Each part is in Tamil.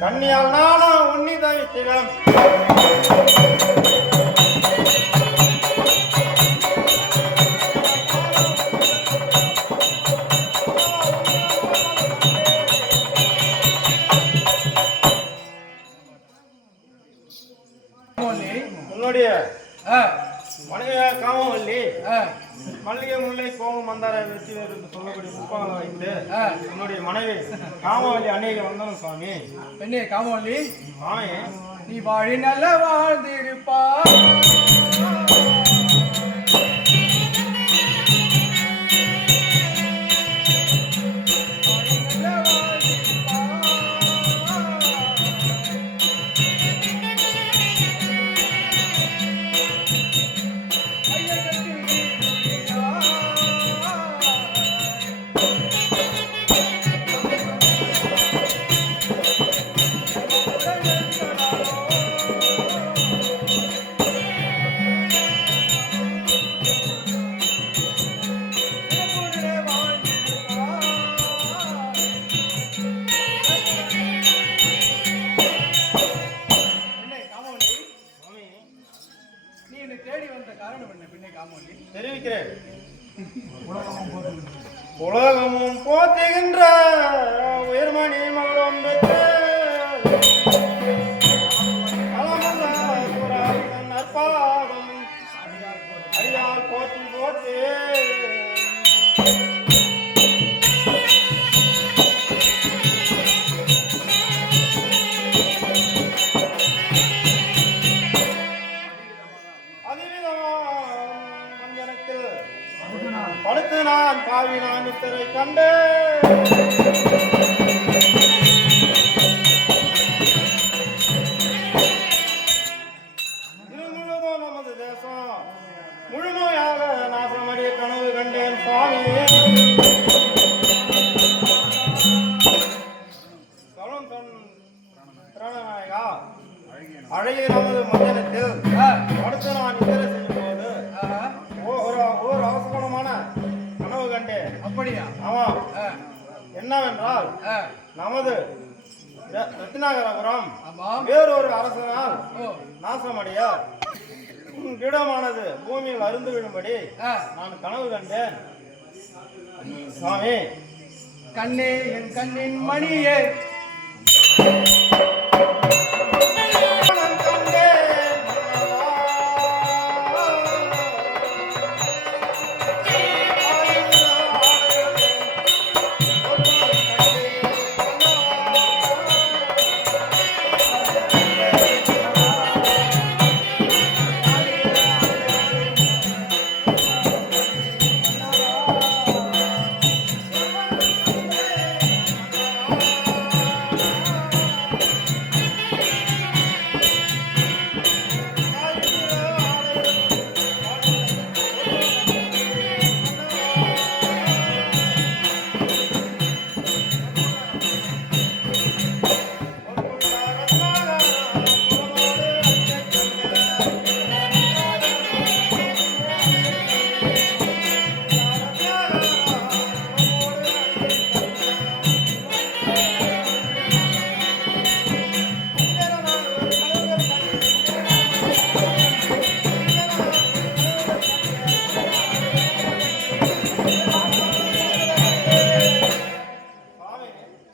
கண்ணியால் நானும் உன்னி தவித்திடம் உன்னுடைய மனைவியா காமவல்லி மல்லிகை முல்லை கோவம் மந்தார வெற்றி சொல்லக்கூடிய புஷ்பங்களை வைத்து என்னுடைய மனைவி காமவல்லி அன்னைக்கு வந்தோம் சுவாமி. பெண்ணே காமவல்லி, சுவாமி நீ வாழி நல்ல வாழ்ந்திருப்பா. தெரிவிக்கிறேன். உலகமும் போற்றுகின்ற உயர்மணி மகரம் பெற்று நற்பாகம் அடியால் போற்றி போற்றி படுத்து நான் பாவி நான் இத்தரை கண்டு இது முழுவதும் நமது தேசம் முழுமையாக நாசமடைய கனவு கண்டேன் சுவாமி. பிரணநாயகா அழகிய நமது மஞ்சனத்தில் ஆ, அடுத்து நான் இதர செய்யும் போது ஆஹா, ஒரு அவசரமான கனவு கண்டேன். அப்படியா? ஆமாம். ஆ, என்னவென்றால் ஆ, நமது ரத்னாகரபுரம் ஆமாம். வேறொரு அரசனால் ஓ, நாசமடைய கிடமானது பூமியில் அருந்து விழும்படி ஆ, நான் கனவு கண்டேன். சுவாமி, கண்ணே என் கண்ணின் மணியே, நான் கண்டேன்.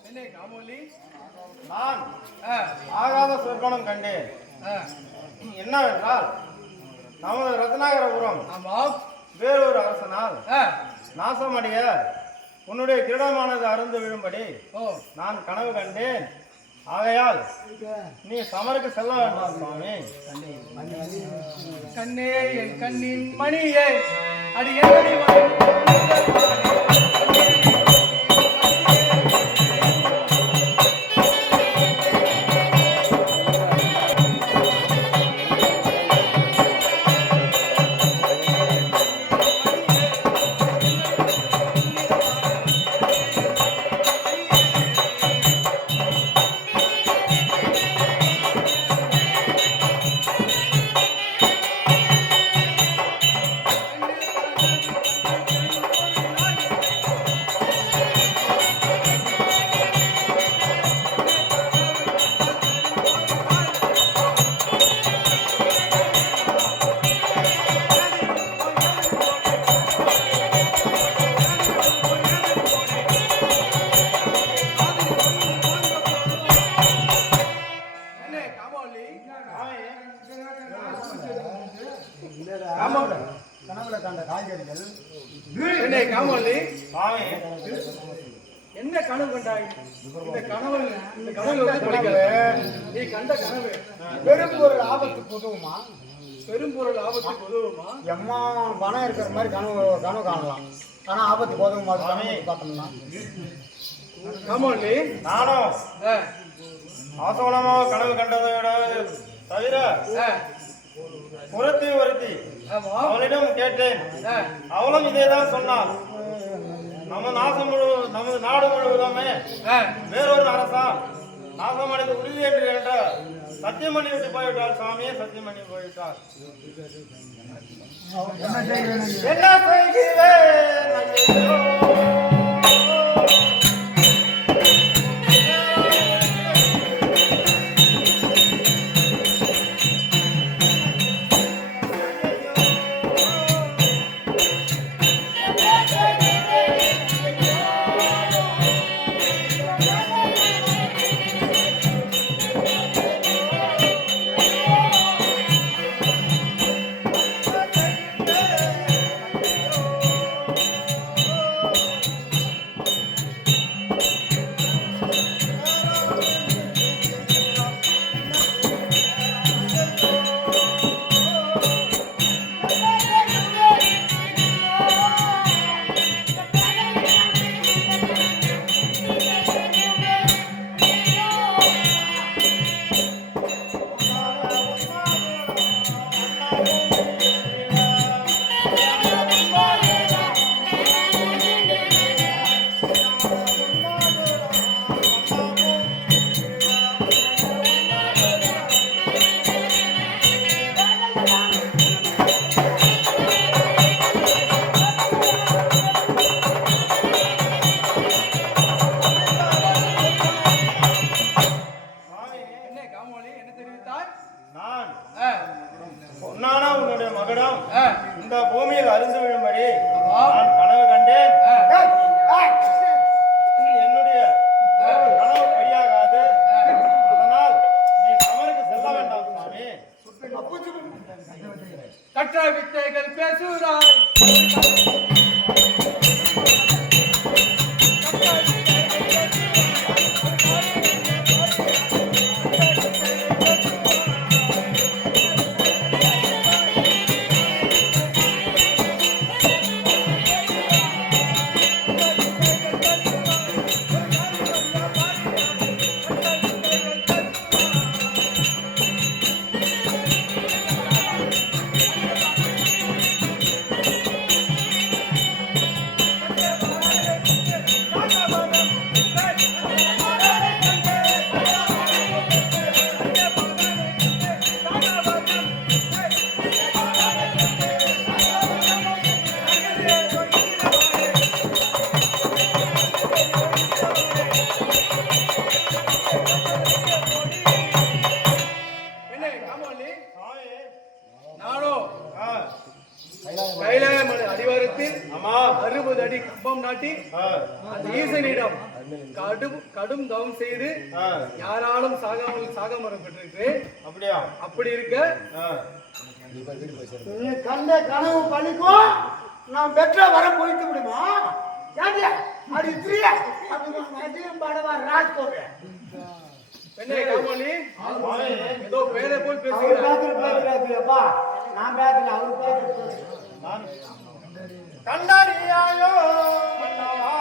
என்ன காமோலி? நான் ஆ, ஆகாத சொற்கணம் கண்டேன். ஆ, என்னவென்றால் நமது ரத்னாகரபுரம் ஆமாம். வேறொரு அரசனால் ஆ, நாசமடைய உன்னுடைய கிரீடமானது அருந்து விழும்படி ஓ, நான் கனவு கண்டேன். ஆகையால் நீ சமருக்கு செல்ல வேண்டாம் சுவாமி. கண்ணே என் கண்ணின் மணியே, அடி என்னடி வந்து என்ன காமோலி? ஆமாம். என்ன காமோலி? சுவாமி, என்ன கனவு கண்டாய்? இந்த கனவு வந்து பிடிக்கல. நீ கண்ட கனவு பெரும் ஒரு ஆபத்துக்கு உதவுமா? பெரும்பொருள் ஆபத்துக்கு உதவுமா? எம்மா பணம் இருக்கிற மாதிரி கனவு கனவு காணலாம். ஆனா ஆபத்துக்கு உதவுமா? சாமி. பார்த்தோம்னா காமோலி? நானும் ஆ, ஆசோனமாக கனவு கண்டதை விட தவிர ஆ, ஒருத்தி ஆமா. அவளிடம் கேட்டேன். ஆ, அவளும் இதேதான் சொன்னாள். நமது நமது நாடு முழுவதுமே ஆ, வேறொரு அரசா நாசமடைந்து உறுதி என்று கேட்ட சத்தியம் பண்ணி விட்டு போய்விட்டாள் சுவாமியே. சத்தியம் பண்ணி போய்விட்டாள். என்ன செய்கிறேன் ஐயையோ. நான் ஆ, பொன்னான உன்னுடைய மகடம் ஆ, இந்த பூமியில் அருந்து விழும்படி ஆமாம். நான் கனவு கண்டேன். ஆ, என்னுடைய கனவு பொய்யாகாது. அதனால் நீ சமருக்கு செல்ல வேண்டாம் சுவாமி. கற்ற வித்தைகள் பேசுகிறாய். என்ன காமவல்லி, சுவாமி. நானோ ஆ, கைலாய மலை அடிவாரத்தில் ஆமா. 60 அடி கம்பம் நாட்டி ஆ, அந்த ஈசனிடம் கடும் தவம் செய்து ஆ, யாராலும் சாக மரம் பெற்றிருக்கிறேன். அப்படியா? அப்படி இருக்க ஆ, நீ கண்ட கனவு பழிக்கும், நான் பெற்ற வரம் போயிட்டு விடுமா? ஏண்டியா அது திரிய அது மதியம் படவா ராஜ் போடுறேன். பெண்ணே காமவல்லி, சுவாமி. ஏதோ பேரை போல் அவர் பேசுகிறார். பேசுறாப்பா, நான் பேசுறேன், அவர் பேசுறேன். நான் கண்டறியாயோ மன்னவா.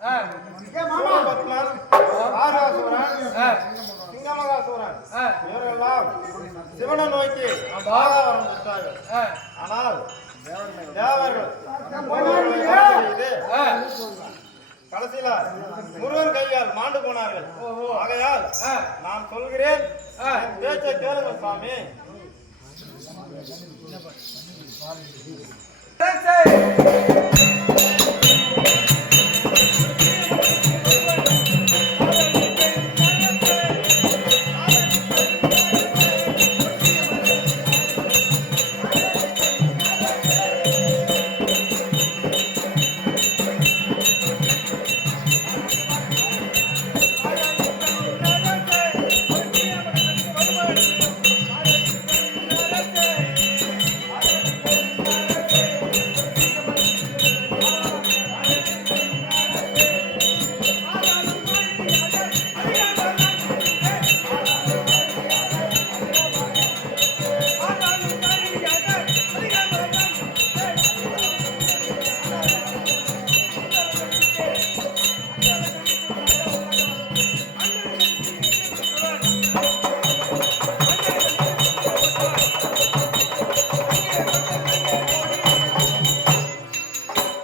ஆ, சூரபத்மன், ஆகாசுரன், ஆ, சிங்கமகாசுரன் ஆ, இவரெல்லாம் சிவனை நோக்கி ஆமா. ஆகாரம் விட்டார்கள். ஆ, ஆனால் தேவர்கள் முருகனை வதம் செய்து ஆ, கடைசியில முருகன் கையால் மாண்டு போனார்கள். ஓஹோ. ஆகையால் ஆ, நான் சொல்கிறேன், ஆ. என் பேச்சை கேளுங்க சுவாமி.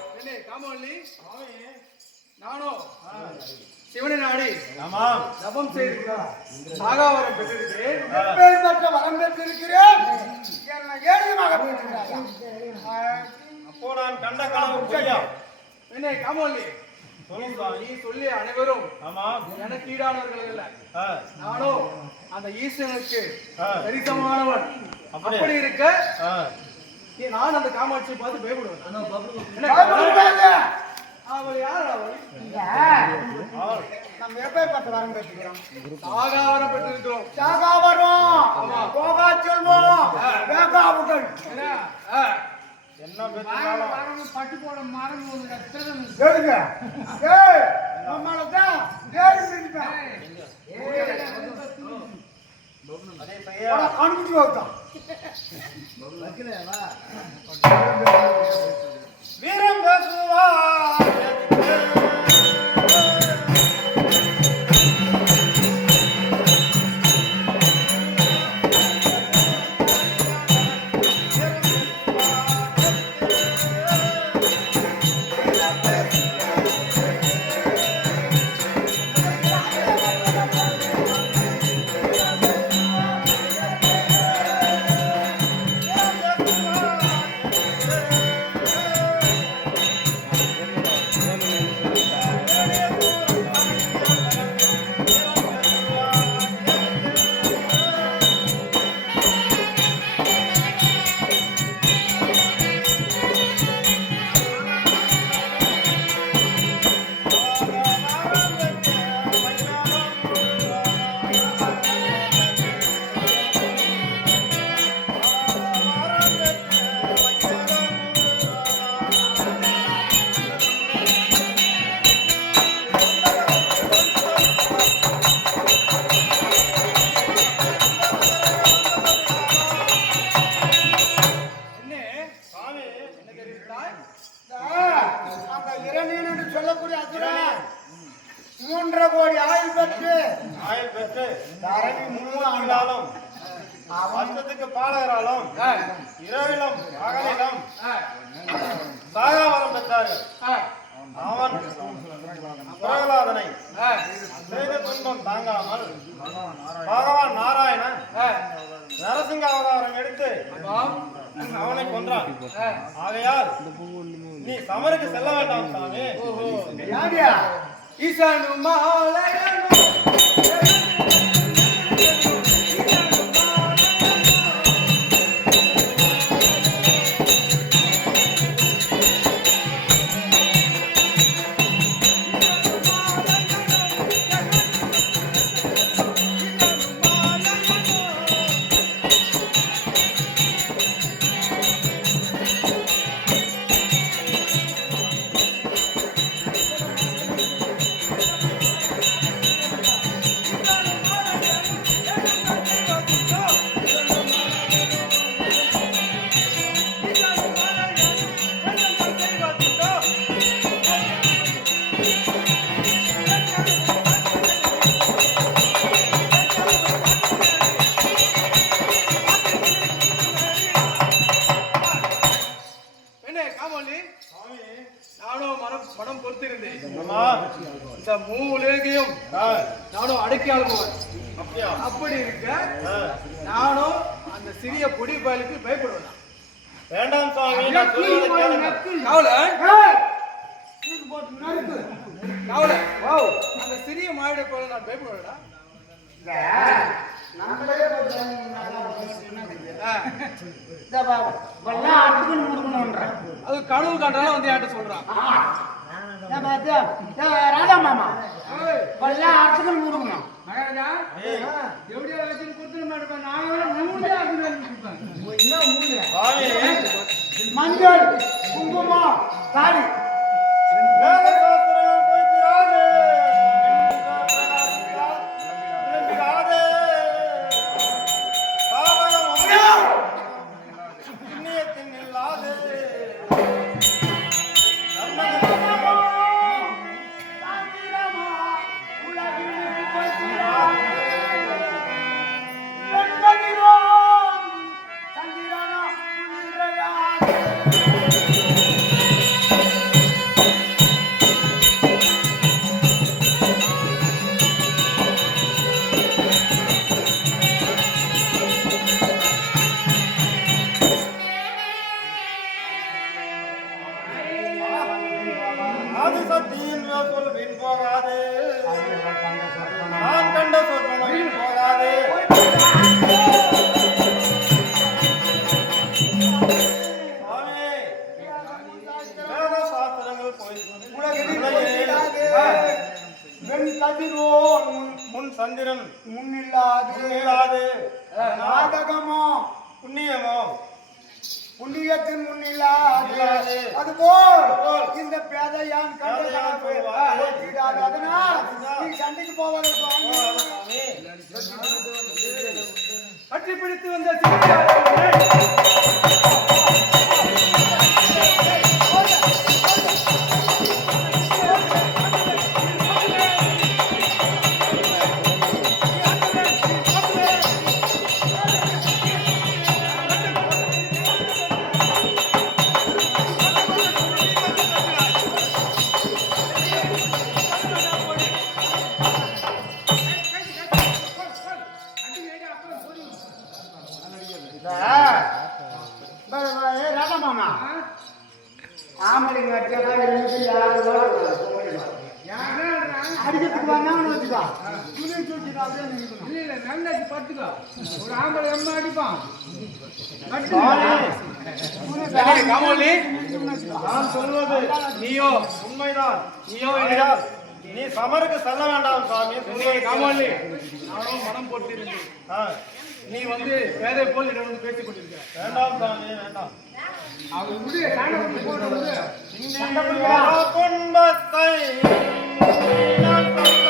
பெண்ணே காமவல்லி, நானோ சிவனை நாடி ஆமாம். தபம் செய்திருக்கிறார். சாகாவரம் பெற்றிருக்கிறேன். எப்பேற்பட்ட வரம் பெற்றிருக்கிறேன், என்னை ஏழையமாக பேசுகிறாயா? அப்போ நான் கண்ட கனவு பொய்யா? பெண்ணே காமவல்லி, சொல்லுங்க சுவாமி. நீ சொல்லி அனைவரும் ஆமாம். எனக்கு ஈடானவர்கள் அல்ல. ஆ, நானோ அந்த ஈசனுக்கு ஆ. சரிசமானவன். அப்படியா? அப்படி இருக்க ஆ, நான் அந்த காமாட்சியை பார்த்து பயப்படுவேன். என்ன பயப்படாத. அவள் யார் அவள்? அவள் நம்ம எப்பேற்பட்ட வரம் பெற்றுக்கிறோம்? சாகாவரம் பெற்றிருக்கிறோம். சாகாவரம், போகா செல்வம், வேகாவுகள். என்ன பெற்றாலும் எதுங்க? ஏய், நம்மளதான் ஏறி மிதிப்பேன். அதை செய்ய அனுப்பிச்சு வைத்தான். வீரம் பேசுவார் அந்த இரணியன் என்று சொல்லக்கூடிய அசுரன் 3.5 கோடி ஆயுள் பெற்று ஆயுள் பெற்று தரணி முழு ஆண்டாலும் வருஷத்துக்கு பாலகராலும் இரவிலும் பகலிலும் சாகாவரம் பெற்றார்கள். அவன் பிரகலாதனை செய்த துன்பம் தாங்காமல் பகவான் நாராயணன் நரசிங்க அவதாரம் எடுத்து அவனை கொன்றான். ஆகையால் நீ சமருக்கு செல்ல வேண்டாம் சாமி. யாரியா? ஈசானு மாலயனு மனம் பொறுத்திருந்தேன். இந்த மூலையும் நானும் அடக்கி ஆளுபவன். அப்படி இருக்க நானும் அந்த சிறிய பொடி பயலுக்கு பயப்படுவேன். வேண்டாம் சாமி, நான் சொல்வதை கேளுங்க. அந்த சிறிய மாயுடைய போல நான் பயப்படுவேடா. அது கனவு கண்டாலும் வந்து என்கிட்ட சொல்றான். ராஜா மாமா அரசுகள் முருகணும் மஞ்சள் குங்குமம் சாரி சத்தியின் சொல் வீண் போகாது, நான் கண்ட சொற்களும் வீண் போகாது. வேத சாஸ்திரங்கள் போய் உலகில் கதிரோன் முன் சந்திரன் முன்னில்லாது நாடகமோ புண்ணியமோ புண்ணியத்தின் முன்னில்லாது அதுபோல் இந்த பேதையான் கண்டாது. அதனால் நீ சண்டைக்கு போவதற்கு பற்றி பிடித்து வந்த சிறியாரை ராதமாமா ஆம்பளைங்க அடிக்கிறதுக்கு வந்தாங்கன்னு வச்சுக்கா துணி தூக்கிட்டு அப்படியே நிற்கணும். இல்ல நல்லா பட்டுக்கோ. ஒரு ஆம்பளை அம்மா அடிப்பான். காமோலி நான் சொல்வது நீயோ உண்மைதான். நீயோ ஆகையால் நீ சமருக்கு செல்ல வேண்டாம் சாமி. காமோலி நானும் மனம் போட்டிருந்தேன். ஆ, நீ வந்து வேதை போல் என்னோட வந்து பேசிக் கொண்டிருக்க. வேண்டாம் சாமி வேண்டாம். அவங்க முடிய தாண்டி போட்டு துன்பத்தை நான் சொல்ல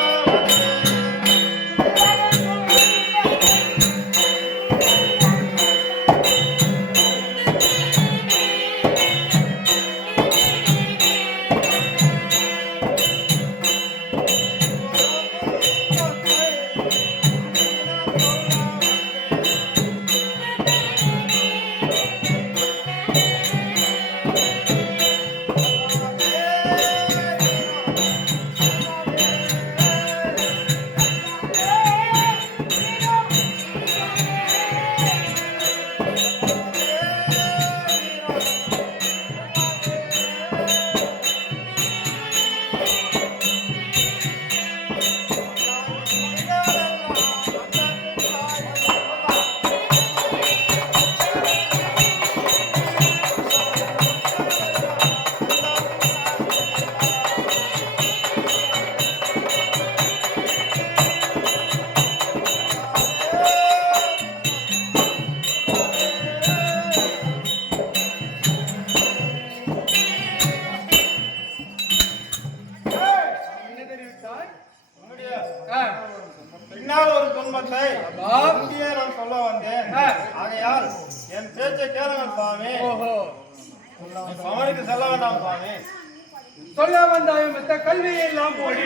பின்னால் ஒரு துன்பத்தை இங்கே நான் சொல்ல வந்தேன். ஆகையால் என் பேச்சை கேளுங்க சுவாமி. சமருக்கு செல்ல வேண்டாம் சுவாமி. சொல்ல வந்தாயும் மத்த கல்வியை எல்லாம் போடி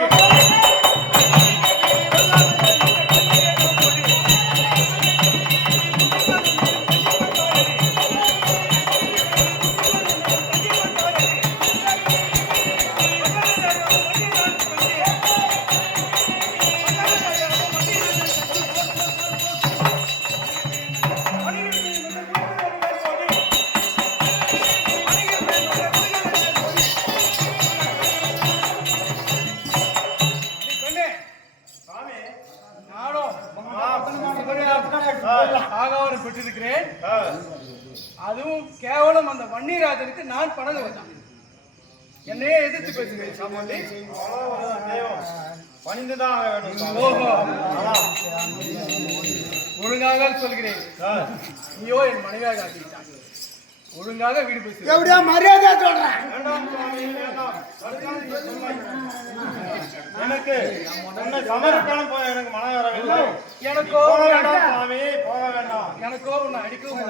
ஆகாரம் பெற்றிருக்கிறேன். அதுவும் கேவலம் அந்த வன்னிராஜனுக்கு நான் பணம் வேண்டாம். என்னையே எதிர்த்து பேசுகிறேன் சாமான். பணிந்துதான் ஆக வேண்டும். ஓஹோ, ஒழுங்காக சொல்கிறேன். நீயோ என் மனைவியாக ஆகிவிட்டாய். ஒழுங்காக வீடு பேசுகிறேன். எப்படியா மரியாதை சொல்றேன். வேண்டாம் சுவாமி வேண்டாம். எனக்கு உன்னை சமர்ப்பணம் போய் எனக்கு மனம் வரவில்லை. எனக்கோ போக வேண்டாம் சுவாமி, போக வேண்டாம். எனக்கோ உன்னை அடிக்கவும்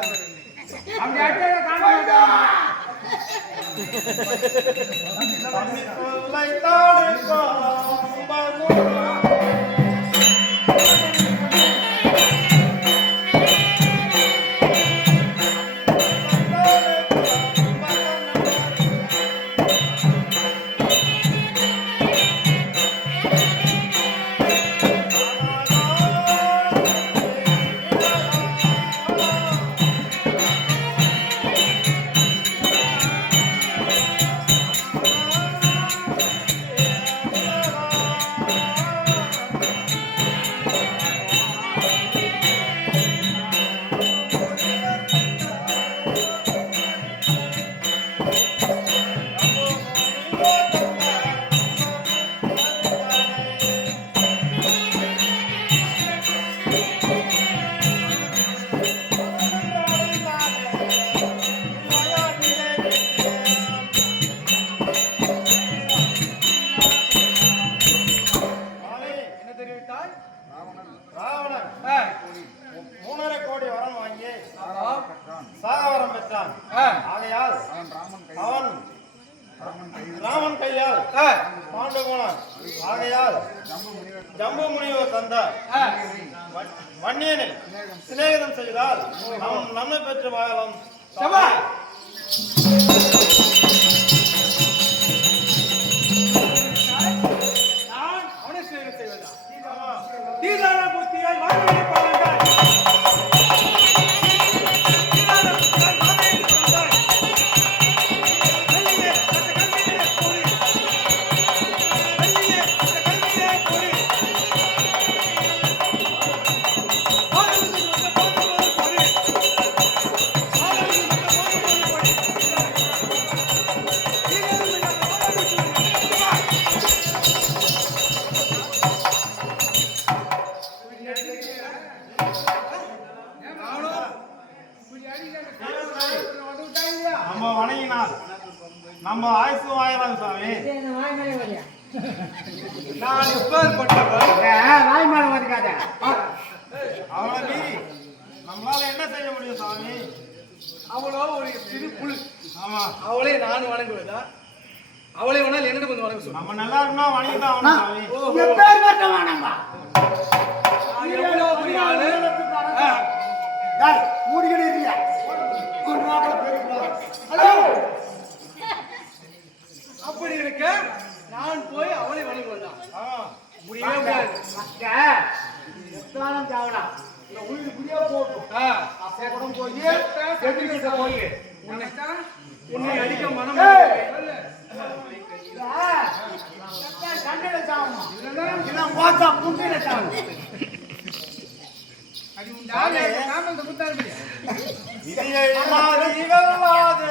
வந்தான் ராமன் கையால் பாண்டு போனான். ஆகையால் ஜம்பு முனிவர் தந்த வன்னியனை சிநேகிதம் செய்தால் நாம் நன்மை பெற்று வாழலாம். அவனை செய்வதா தீதான புத்தியால் வாழ்வினை பாருங்கள். நம்ம வணங்கினால் நம்ம ஆயுசு வாயலாம் சாமி. நான் எப்பேற்பட்டவன் வாய் மேல வந்துக்காத. அவளை மீறி நம்மளால என்ன செய்ய முடியும் சாமி? அவளோ ஒரு சிறு புல். ஆமா, அவளை நான் வணங்குவதா? அவளை வேணால் என்னிடம் வந்து வணங்க சொல்லு. நம்ம நல்லா இருக்கணும் வணங்கிதான் ஆகணும் சாமி. எப்பேற்பட்ட வானம்மா. நான் எவ்வளவு பெரிய ஆளு. டேய், மூடிக்கிட்டு இருக்கியா? ஒரு நாட்ல பெரிய ஹலோ. அப்படி இருக்க நான் போய் அவளை வணங்குவதா? ஆ, முடியவே முடியாது. எத்தாலும் தேவனா இந்த உயிர் புரிய போட்டும். அப்ப கூட போய் எதிர்க்கிட்ட போய் உன்னை அடிக்க மனம் கண்ணில சாவமா இல்ல போச்சா புண்டில சாவமா. விதியை மாறி வெல்லாது,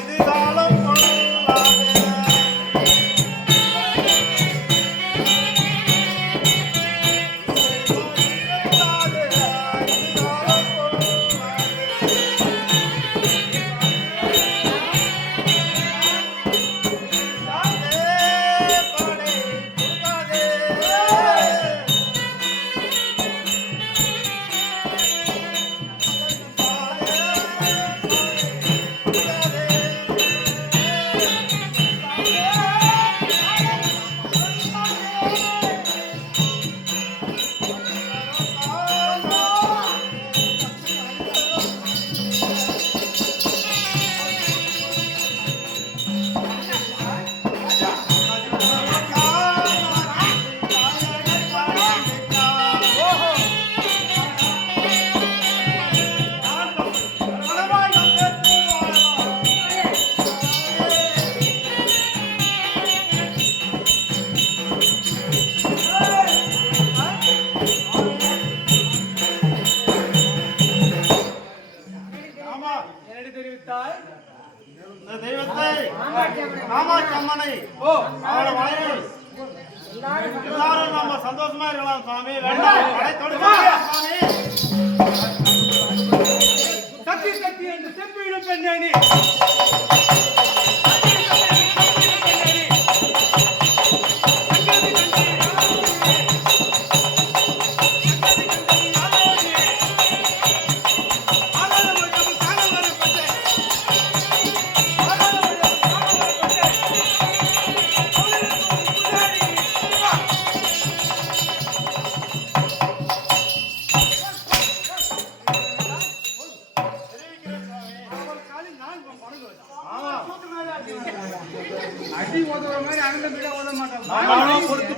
இது காலம் கொள்ளாது. என்னடி தெரிவித்தாய்? இந்த தெய்வத்தை காமாட்சி அம்மனை அவளை வணங்கி எல்லாரும் நம்ம சந்தோஷமா இருக்கலாம் சாமி. வேண்டாம் கடை தொடுக்கலாம் சாமி. சக்தி சக்தி என்று செப்பிடும் பெண்ணே.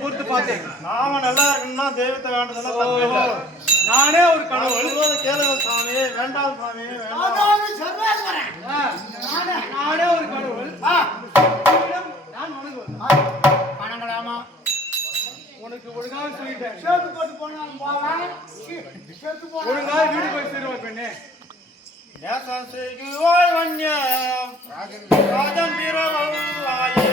பொறுத்து பார்த்தேன். நாம நல்லா இருக்கணும்னா தெய்வத்தை வேண்டதெல்லாம் தப்பு இல்லை. நானே ஒரு கடவுள். கேளுங்க சாமி. வேண்டாம் சாமி, வேண்டாம். நானே ஒரு கடவுள். நான் வணங்குவேன். வணங்கலாமா? உனக்கு ஒழுங்காக சொல்லிட்டேன். சேர்த்து போட்டு போனாலும் போவேன். சேர்த்து போனா ஒழுங்காக வீடு போய் சேருவேன் பெண்ணே. நேசம் செய்குவாய் வன்யம் ராஜன் வீரவல்லாயே.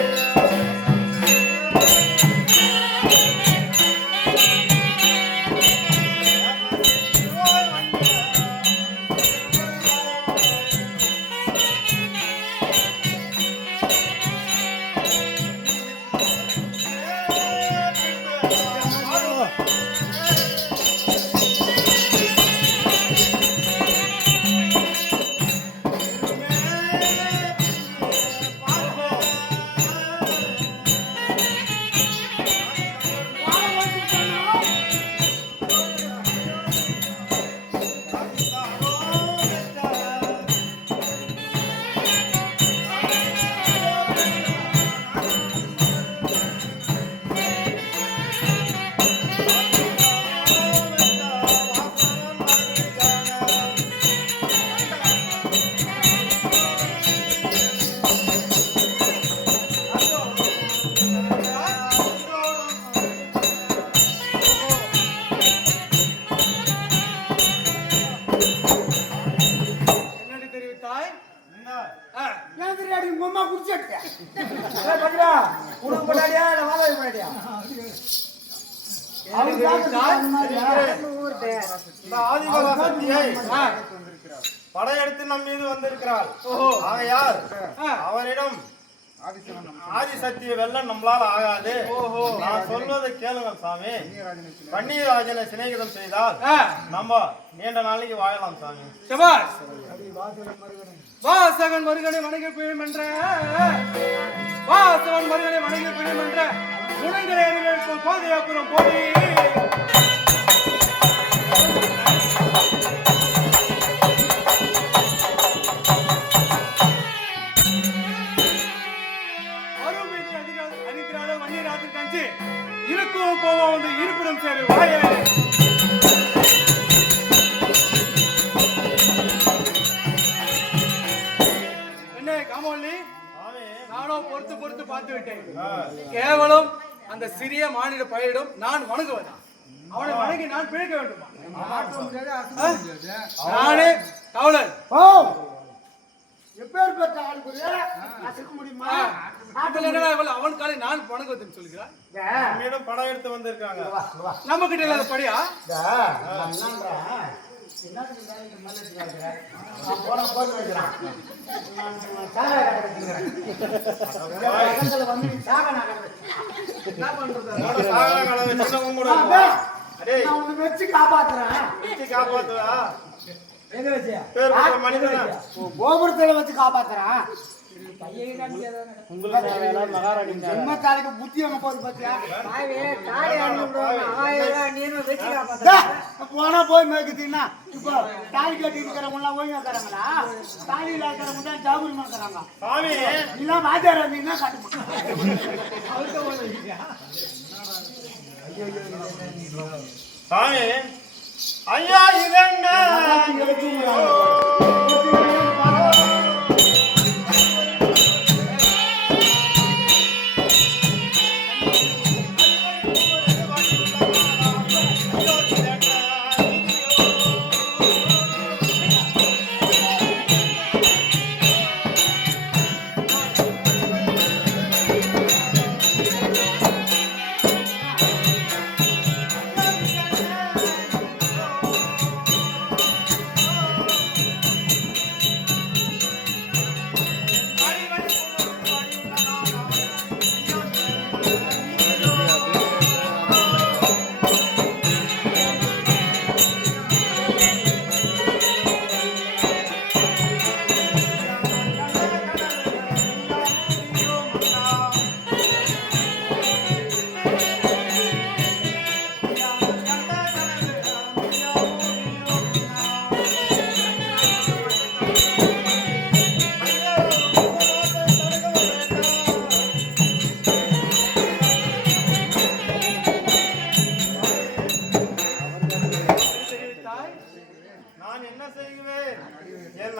சும்மா குடிச்சிட்டியா பத்திரா உனக்கு போட்டாடியா இல்ல வாதாடி போட்டாடியா இந்த ஆதிபரா சக்தியை படையெடுத்து நம் மீது வந்திருக்கிறாள். ஆகையால் அவரிடம் ஆதிசக்தியை வெல்ல நம்மளால ஆகாது. நான் சொல்வதை கேளுங்க சாமி. பன்னீராஜனை சிநேகிதம் செய்தால் நம்ம நீண்ட நாளைக்கு வாழலாம் சாமி. வாசகன் மருகனை வணங்கி பிழையும் என்ற வாசகன் மருகனை வணங்கி பிழையும் என்ற குணங்களை அறிவிக்கும் பாதுகாப்புறம் போடி இருக்கும் போவோம் வந்து இருப்பிடம் சேரு வாயே. என்ன காமவல்லி, நானும் பொறுத்து பார்த்து விட்டேன். கேவலம் அந்த சிறிய மாநில பயிரிடும் நான் வணங்குவதா? அவனை வணங்கி நான் பிழைக்க வேண்டுமா? நானே கவலன். எப்பேற்பட்ட ஆளுக்குரிய அசைக்க முடியுமா? அவன் காலை நான் வணங்குவதுன்னு சொல்லுகிறான். நம்மிடம் படம் எடுத்து வந்திருக்காங்க. நம்ம கிட்ட இல்லாத படியா? வச்சு காப்பாத்துறேன். கோபுரத்துல வச்சு காப்பாத்துறான். ஜென்மத்தாளுக்கு புத்தி அங்க போகுது பாத்தியா? போனா போய் மேய்க்குதுன்னா இப்போ தாலி கட்டி இருக்கிறவங்க எல்லாம் ஓய்வு இருக்கிறாங்களா? தாலியில இருக்கிறவங்க தான் ஜாபூர் இருக்கிறாங்க. இதெல்லாம் வாத்தியார் வந்தீங்கன்னா காட்டுமா? சாமி ஐயா இதென்ன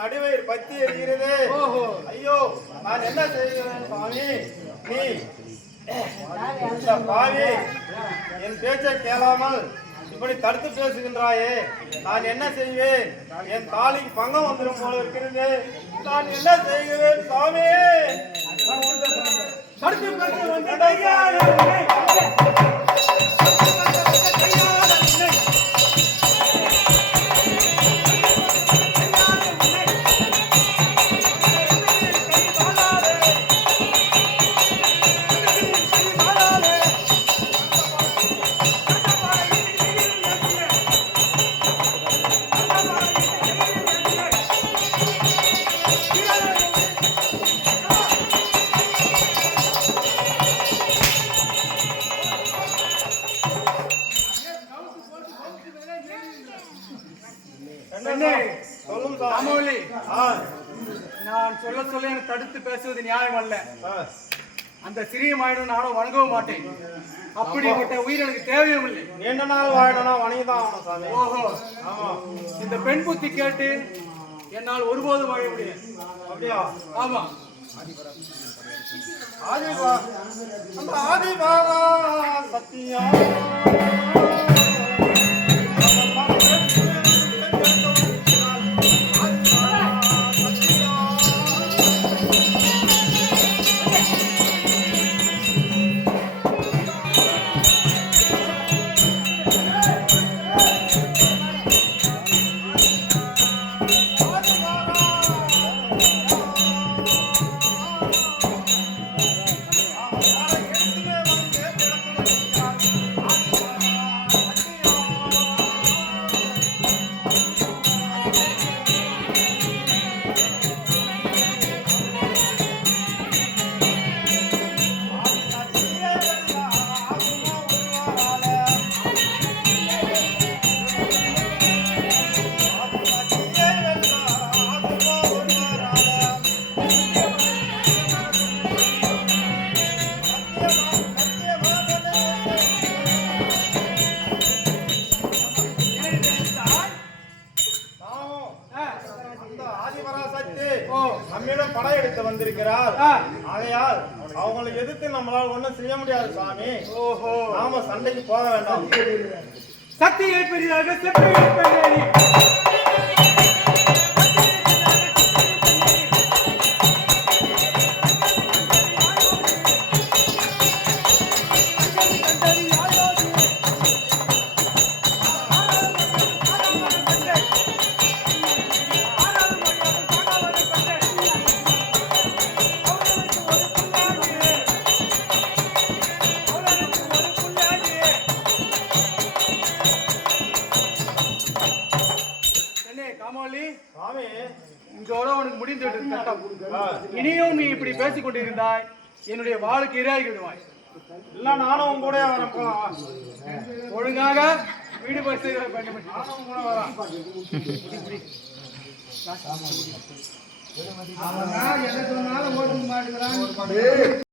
நடுவயிர் பத்தி எரிகிறது. ஐயோ நான் என்ன செய்கிறேன் சுவாமி? நீ பாவி என் பேச்சை கேளாமல் இப்படி தடுத்து பேசுகின்றாயே, நான் என்ன செய்வேன்? என் தாலிக்கு பங்கம் வந்துடும் போல இருக்கிறது. நான் என்ன செய்கிறேன் சுவாமி? நான் சொல்ல எனக்கு தடுத்து பேசுவது நியாயம் அல்ல. அந்த சிறிய மாயினும் நானும் வணங்கவும் மாட்டேன். அப்படிப்பட்ட உயிர் எனக்கு தேவையும் இல்லை. நீண்ட நாள் வாழணும் வணங்கிதான் ஆகணும் சாமி. ஓஹோ, இந்த பெண் புத்தி கேட்டு என்னால் ஒருபோதும் வாழ முடியாது. அப்படியா? ஆமா. ஆதிபாரா சத்தியம் ஆகையால் அவங்களை எதிர்த்து நம்மளால ஒண்ணும் செய்ய முடியாது சாமி. ஓஹோ, நாம சண்டைக்கு போக வேண்டாம். சக்தியை பெரிதாக செப்பையை பெண்ணேறி காமோலி, சாமி இதோட உனக்கு முடிந்து விட்டது கட்டம். இனியும் நீ இப்படி பேசிக் கொண்டிருந்தாய் என்னுடைய வாளுக்கு இரையாகி விடுவாய். இல்ல நானும் உன் கூட வரேன். போலாம். ஒழுங்காக வீடு பரிசுகளை பயன்படுத்தி நானும் உன் கூட வரேன். அவன் எதை சொன்னாலும் ஓட்டு மாட்டுக்கிறான்.